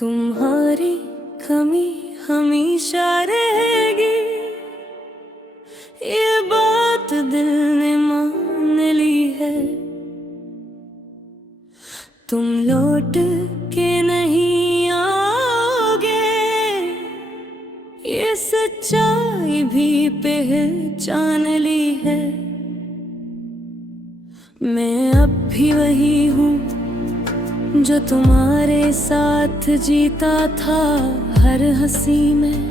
तुम्हारी कमी हमेशा रहेगी, ये बात दिल ने मान ली है। तुम लौट के नहीं आओगे, ये सच्चाई भी पहचान ली है। मैं अब भी वही हूँ जो तुम्हारे साथ जीता था हर हंसी में,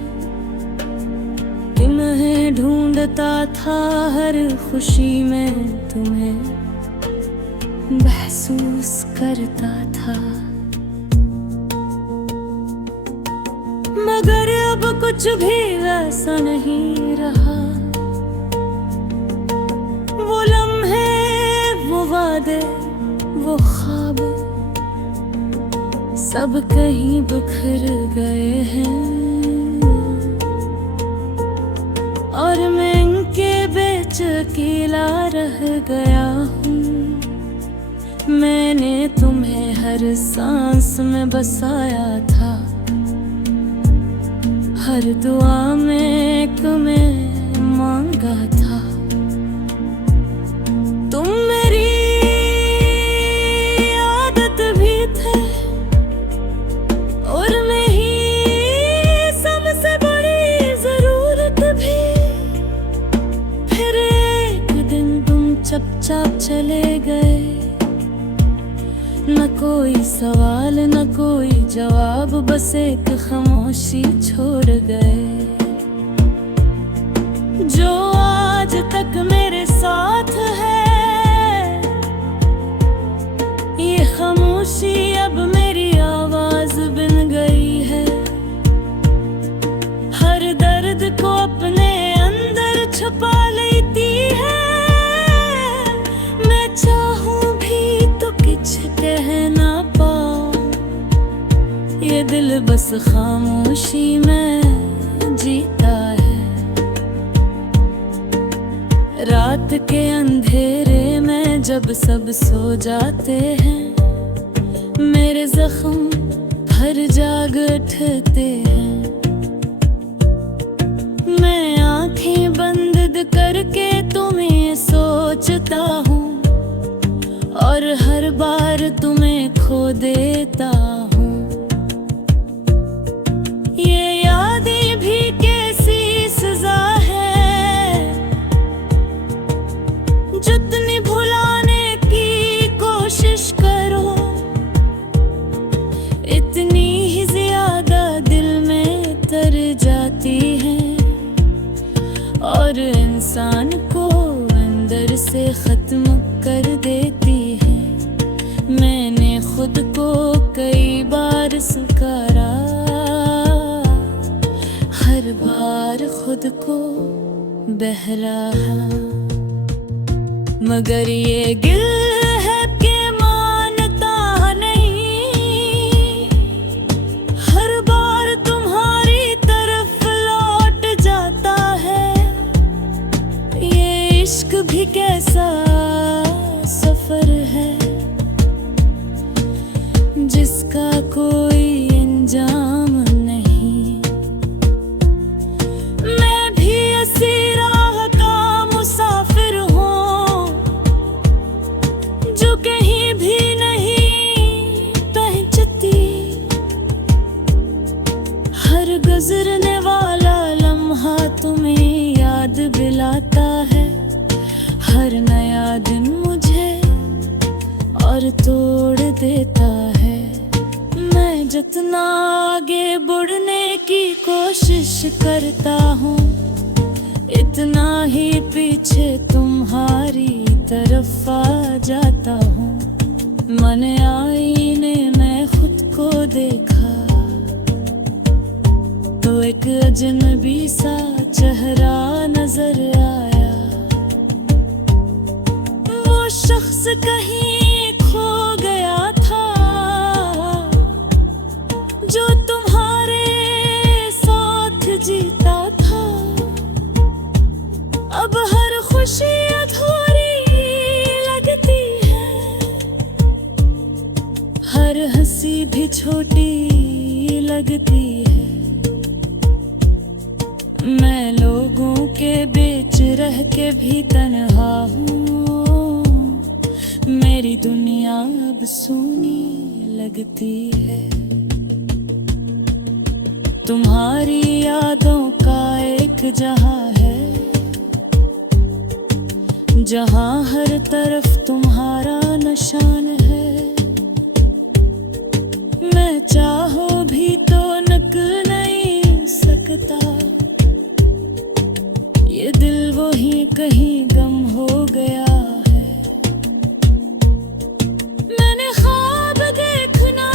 तुम्हें ढूंढता था हर खुशी में, तुम्हें महसूस करता था। मगर अब कुछ भी वैसा नहीं रहा, वो लम्हे, वो वादे, वो ख्वाब सब कहीं बिखर गए हैं, और मैं इनके बीच अकेला रह गया हूँ। मैंने तुम्हें हर सांस में बसाया था, हर दुआ में तुम्हें मांगा था। तुम मेरी आदत भी थे, और मैं ही सबसे बड़ी जरूरत भी। फिर एक दिन तुम चुपचाप चले गए, न कोई सवाल न कोई जवाब, बस एक खामोशी छोड़ गए। जो आज तक मेरे साथ है, ये खामोशी अब मेरी आवाज बन गई है। हर दर्द को अपने अंदर छुपा लेती है। मैं चाहूं भी तो कुछ कह ना पाऊं, ये दिल बस खामोशी में जीता है। रात के अंधेरे में जब सब सो जाते हैं, मेरे जख्म भर जाग उठते हैं। मैं आंखें बंद करके तुम्हें सोचता हूँ, और हर बार तुम्हें खो देता हूँ। ये यादें भी कैसी सजा है, जितनी भुलाने की कोशिश करो, इतनी ही ज्यादा दिल में तर जाती है, और इंसान को अंदर से खत्म कर देती है। मैंने खुद को कई बार सुकारा, हर बार खुद को बहलाया, मगर ये गिल है कि मानता नहीं। हर बार तुम्हारी तरफ लौट जाता है। ये इश्क भी कैसा सफर है, जिसका कोई अंजाम नहीं। मैं भी ऐसी राह का मुसाफिर हूँ, जो कहीं भी नहीं पहुँचती। हर गुजरने वाला लम्हा तुम्हें याद दिलाता है, हर नया दिन मुझे और तोड़ देता है। मैं जितना आगे बढ़ने की कोशिश करता हूँ, इतना ही पीछे तुम्हारी तरफ आ जाता हूँ। मन आईने में खुद को देखा, तो एक अजनबी सा चेहरा नजर आया। वो शख्स कहीं खो गया था, जो तुम्हारे साथ जीता था। अब हर खुशी अधूरी लगती है, हर हंसी भी छोटी लगती है। मैं लोगों के बीच रह के भी तन्हा हूँ, मेरी दुनिया अब सूनी लगती है। तुम्हारी यादों का एक जहां है, जहां हर तरफ तुम्हारा निशान है। मैं चाहो भी तो निकल नहीं सकता, ये दिल वो ही कहीं गम हो गया है। मैंने ख्वाब देखना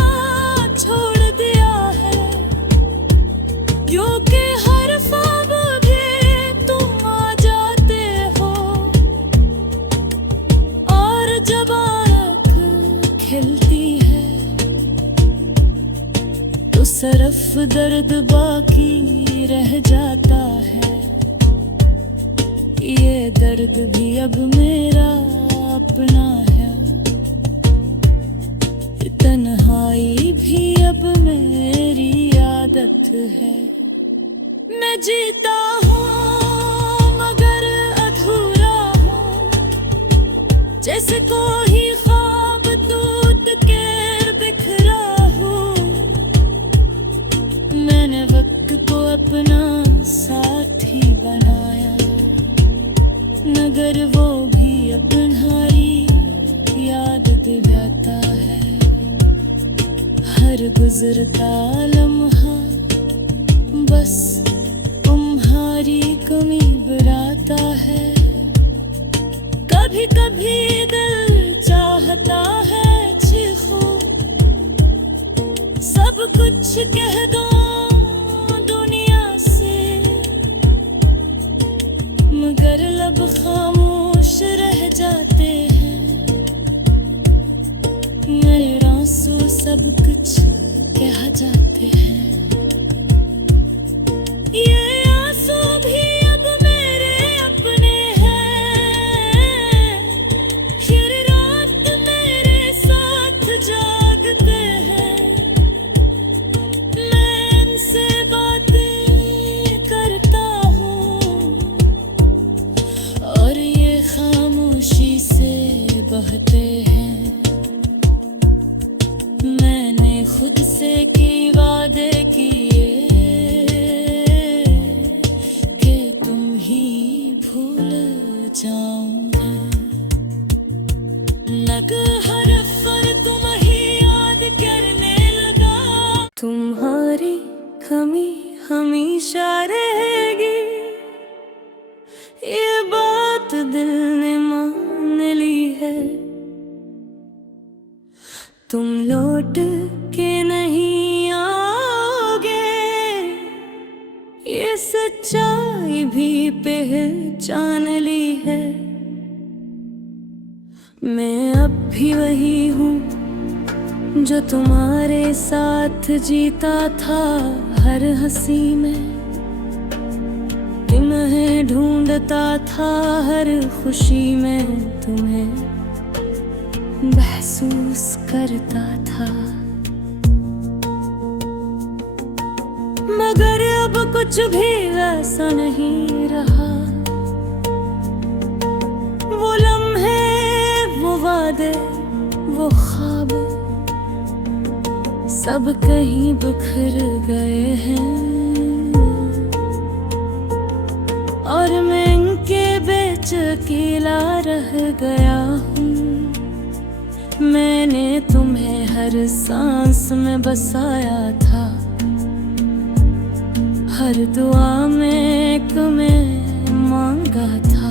छोड़ दिया है, क्योंकि हर ख्वाब भी तुम आ जाते हो। और जब आँख खिलती है तो सिर्फ दर्द बाकी रह जाता है। ये दर्द भी अब मेरा अपना है, तन्हाई भी अब मेरी आदत है। मैं जीता हूँ मगर अधूरा हूँ, जैसे कोई ख्वाब टूट के बिखरा हूँ। मैंने वक्त को अपना साथी बनाया, मगर वो भी अब तुम्हारी याद दिलाता है। हर गुजरता लम्हा बस तुम्हारी कमी बुलाता है। कभी कभी दिल चाहता है चीखो, सब कुछ कह दो दुनिया से, मगर लब खामोश रह जाते हैं। मेरे आंसू सब कुछ कह जाते हैं। ये आंसू भी अब मेरे अपने हैं, हर रात मेरे साथ जागते हैं। मैं इनसे बातें करता हूँ और ये खामोशी से बहते हैं। मैंने खुद से की वादे किए कि तुम ही भूल जाऊंगा, लग हर फर तुम ही याद करने लगा। तुम्हारी कमी हमेशा रहेगी, ये बात दिल ने मान ली है। तुम लौट के नहीं आओगे, ये सच्चाई भी पहचान ली है। मैं अब भी वही हूँ जो तुम्हारे साथ जीता था हर हंसी में, तुम्हें ढूंढता था हर खुशी में, तुम्हें महसूस करता था। मगर अब कुछ भी वैसा नहीं रहा, वो लम्हे, वो वादे, वो ख्वाब सब कहीं बिखर गए हैं। और मैं इनके बीच अकेला रह गया हूँ। मैंने तुम्हें हर सांस में बसाया था, हर दुआ में एक में मांगा था।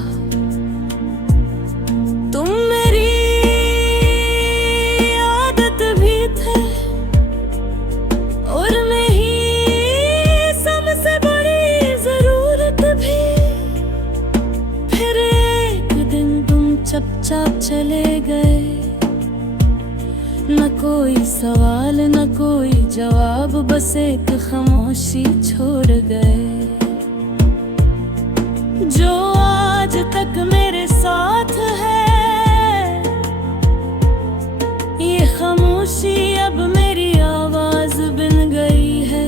तुम मेरी आदत भी थे और मैं ही सबसे बड़ी जरूरत भी। फिर एक दिन तुम चुपचाप चले गए, न कोई सवाल न कोई जवाब, बस एक खामोशी छोड़ गए। जो आज तक मेरे साथ है, ये खामोशी अब मेरी आवाज बन गई है।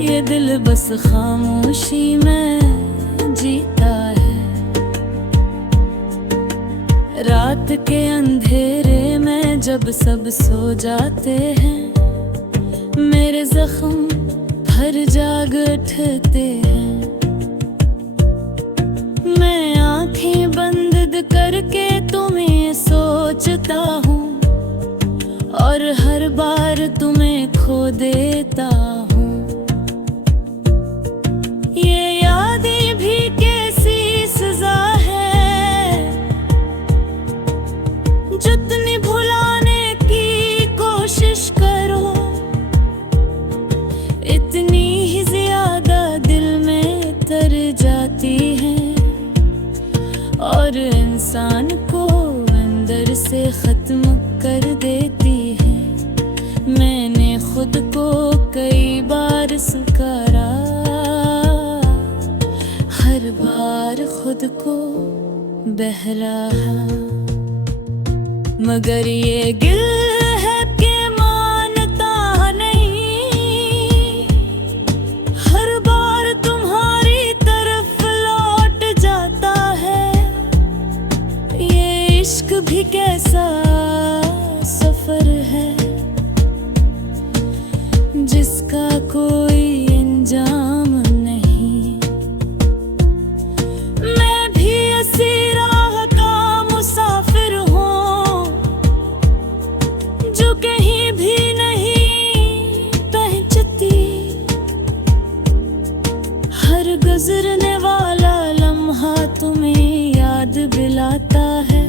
ये दिल बस खामोशी में जीता है। रात के अंधेरे में जब सब सो जाते हैं, मेरे जख्म भर जाग उठते हैं। मैं आंखें बंद करके तुम्हें सोचता हूँ, और हर बार तुम्हें खो देता हूँ। ये यादें भी कैसी सजा है, जितनी भुलाने की कोशिश करो, इतनी ही ज्यादा दिल में तर जाती है। और इंसान को अंदर से खत्म कर देती है। मैंने खुद को कई बार सुकारा, हर बार खुद को बहलाया, मगर ये गिल है कि मानता नहीं। हर बार तुम्हारी तरफ लौट जाता है। ये इश्क भी कैसा सफर है, जिसका कोई अंजाम नहीं। मैं भी ऐसी राह का मुसाफिर हूँ, जो कहीं भी नहीं पहुँचती। हर गुजरने वाला लम्हा तुम्हें याद दिलाता है।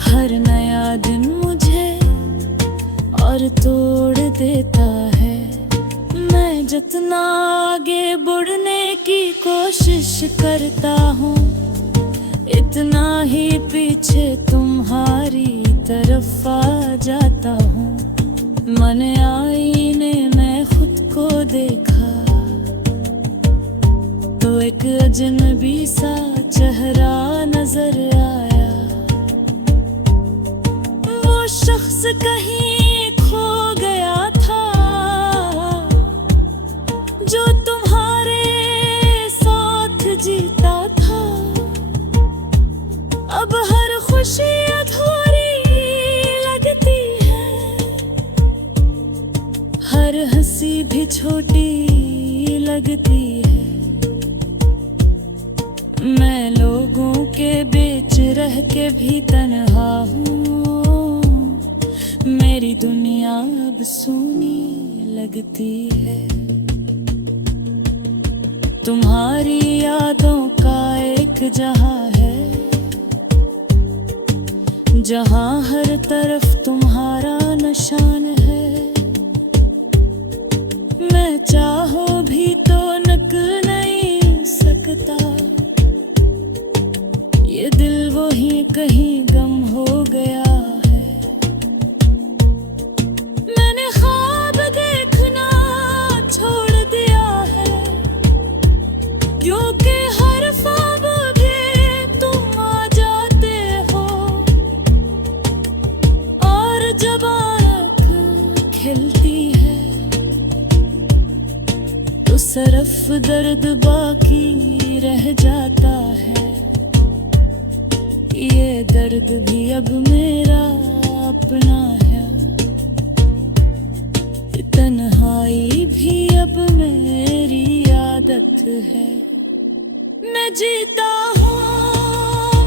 हर नया दिन मुझे और तोड़ देता है। मैं जितना आगे बढ़ने की कोशिश करता हूँ, इतना ही पीछे तुम्हारी तरफ आ जाता हूँ। मन आईने में खुद को देखा, तो एक अजनबी सा चेहरा नजर आया। वो शख्स कहीं खो गया था, जो तुम्हारे साथ जीता था। अब हर खुशी अधूरी लगती है, हर हंसी भी छोटी लगती है। मैं लोगों के बीच रह के भी तन्हा हूँ, मेरी दुनिया अब सूनी लगती है। तुम्हारी यादों का एक जहां है, जहां हर तरफ तुम्हारा निशान है। मैं चाहो भी तो निकल नहीं सकता, ये दिल वहीं कहीं गम हो गया है। मैंने ख्वाब देखना छोड़ दिया है, क्योंकि हर ख्वाब भी तुम आ जाते हो। और जब आँख खिलती है, तो सिर्फ दर्द बाकी रह जाता है। ये दर्द भी अब मेरा अपना है, तन्हाई भी अब मेरी आदत है। मैं जीता हूँ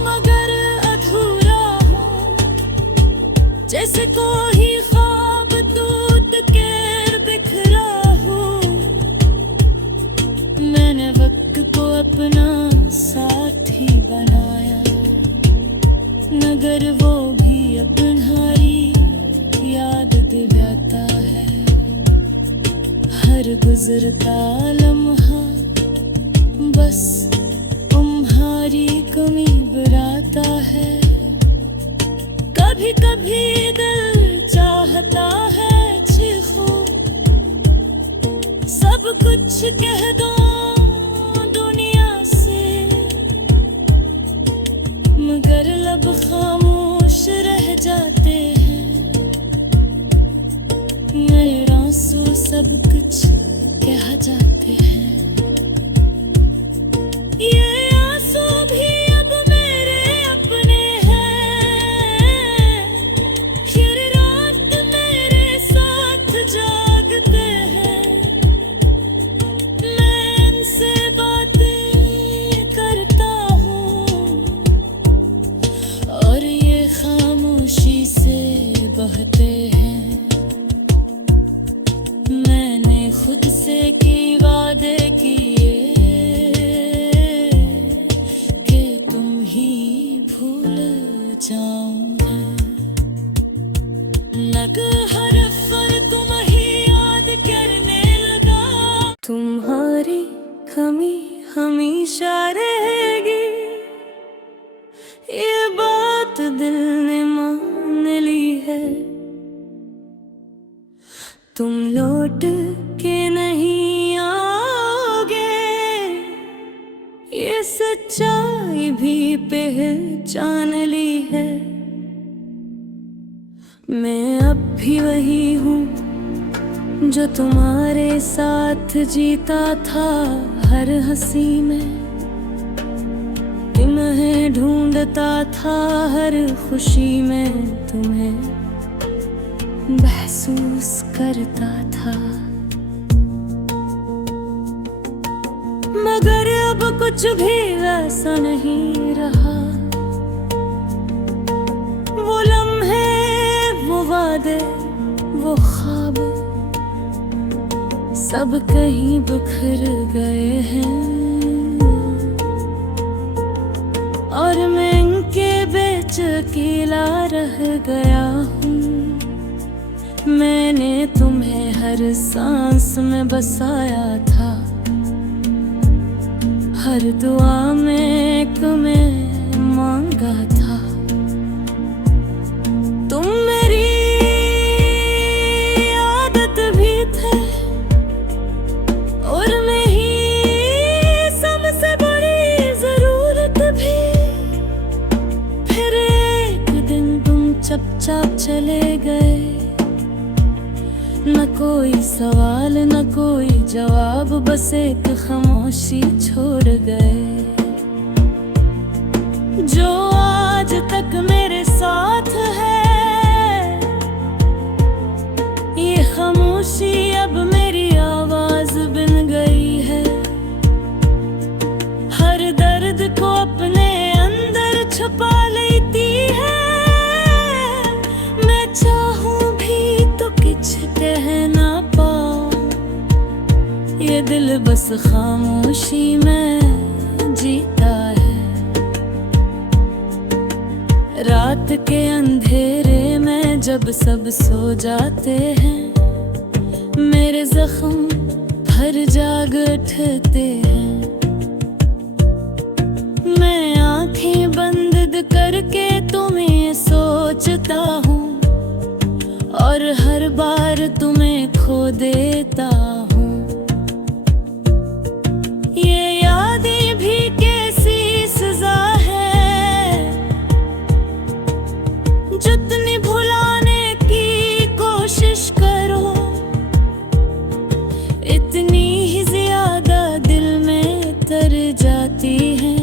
मगर अधूरा हूँ, जैसे कोई ख्वाब टूट के बिखरा हूँ। मैंने वक्त को अपना साथी बनाया, मगर वो भी अपनी याद दिलाता है। हर गुजरता लम्हा बस तुम्हारी कमी बुलाता है। कभी कभी दिल चाहता है चीखो, सब कुछ कह दो दुनिया से, मगर लब खामोश रह जाते हैं। मेरे आंसू सब कुछ कह जाते हैं। ये आंसू भी अब मेरे अपने हैं, ये रात मेरे साथ जागते हैं। मैं इनसे बातें करता हूँ और ये खामोशी से बहते हैं। मैंने खुद से की वादे किए कि तुम ही भूल जाऊंगा। लगा हर पल तुम ही याद करने लगा। तुम्हारी कमी हमेशा रहेगी, ये बात दिल ने मान ली है। तुम लौट के नहीं आओगे, ये सच्चाई भी पहचान ली है। मैं अब भी वही हूँ जो तुम्हारे साथ जीता था हर हंसी में। तुम्हें ढूंढता था हर खुशी में, तुम्हें महसूस करता था। मगर अब कुछ भी वैसा नहीं रहा। वो लम्हे, वो वादे, वो ख्वाब सब कहीं बिखर गए हैं और मैं इनके बीच अकेला रह गया हूँ। मैंने तुम्हें हर सांस में बसाया था, हर दुआ में तुम्हें मांगा था। तुम मेरी आदत भी थे और मैं ही सबसे बड़ी जरूरत भी। फिर एक दिन तुम चुपचाप चले गए, न कोई सवाल न कोई जवाब, बस एक खामोशी छोड़ गए। जो आज तक मेरे साथ है, ये खामोशी अब मेरी आवाज बन गई है। हर दर्द को अपने अंदर छुपा लेती है। मैं चाहूं भी तो कुछ कह ना पाऊं, ये दिल बस खामोशी में जीता है। रात के अंधेरे में जब सब सो जाते हैं, मेरे जख्म भर जाग उठते हैं। मैं आंखें बंद करके तुम्हें सोचता हूँ और हर बार तुम्हें खो देता हूँ। ये यादें भी कैसी सजा है, जितनी भुलाने की कोशिश करो इतनी ही ज्यादा दिल में तर जाती है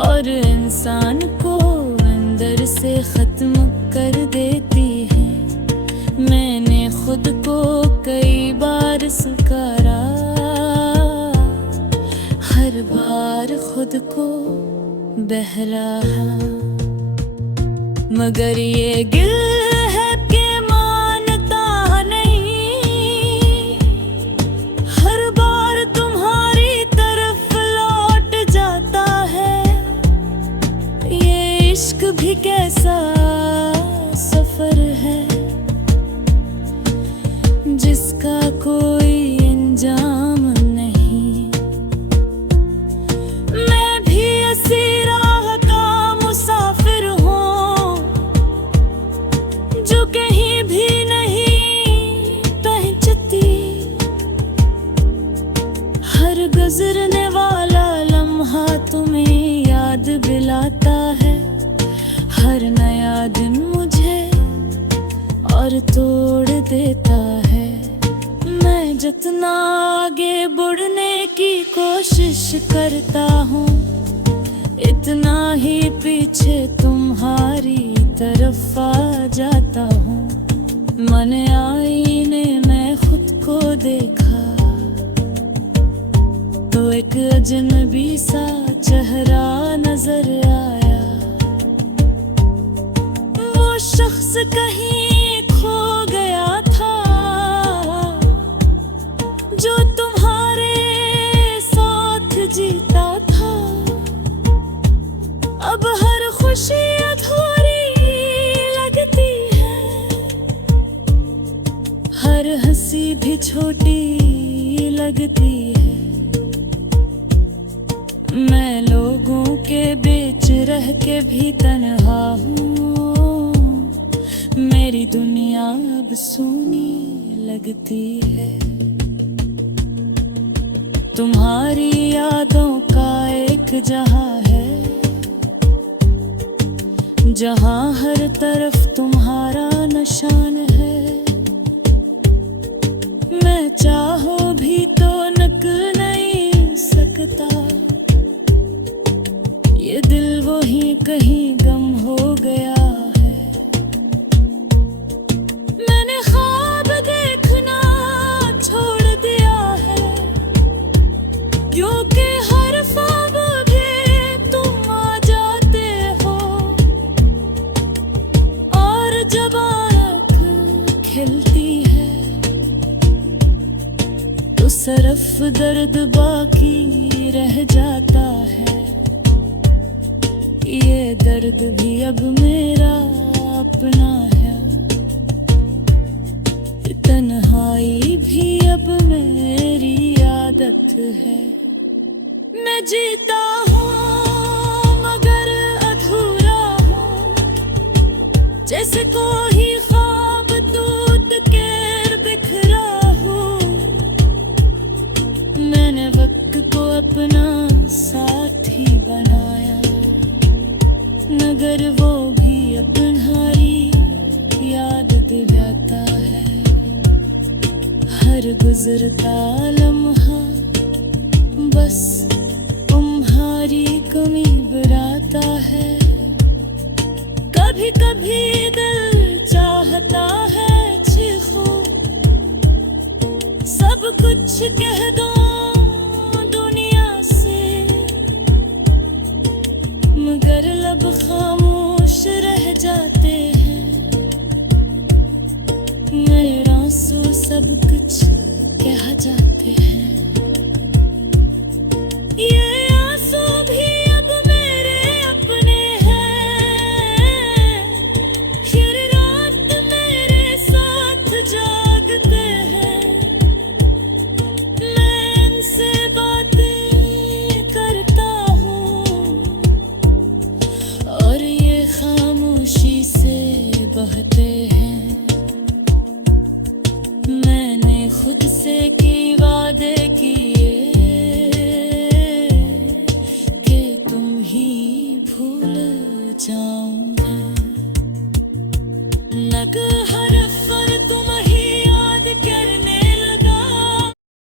और इंसान को अंदर से खत्म कर देती है। मैंने खुद को कई बार सुकारा, हर बार खुद को बहलाया, मगर ये गिल है कि मानता नहीं। हर बार तुम्हारी तरफ लौट जाता है। ये इश्क भी कैसा सफर है जिसका कोई इंजाम नहीं। मैं भी ऐसी राह का मुसाफिर हूँ जो कहीं भी नहीं पहुँचती। हर गुजरने वाला लम्हा तुम्हें याद दिलाता है। हर नया दिन मुझे और तोड़ देता है। मैं जितना आगे बढ़ने की कोशिश करता हूँ, इतना ही पीछे तुम्हारी तरफ आ जाता हूँ। मन आईने में खुद को देखा तो एक अजनबी सा चेहरा नजर आया। वो शख्स कहीं खो गया था जो तुम्हारे साथ जीता था। अब हर खुशी अधूरी लगती है, हर हंसी भी छोटी लगती है। मैं लोगों के बीच रह के भी तन्हा हूँ, मेरी दुनिया अब सूनी लगती है। तुम्हारी यादों का एक जहां है, जहां हर तरफ तुम्हारा निशान है। मैं चाहो भी तो निकल नहीं सकता, ये दिल वहीं कहीं गम हो गया है। मैंने ख्वाब देखना छोड़ दिया है, क्योंकि हर ख्वाब भी तुम आ जाते हो। और जब आँख खिलती है तो सिर्फ दर्द बाकी रह जाता है। ये दर्द भी अब मेरा अपना है, तन्हाई भी अब मेरी आदत है। मैं जीता हूँ मगर अधूरा हूँ, जैसे कोई ख्वाब टूट के बिखरा हूँ। मैंने वक्त को अपना साथी बनाया, मगर वो भी अब तुम्हारी याद दिलाता है। हर गुजरता लम्हा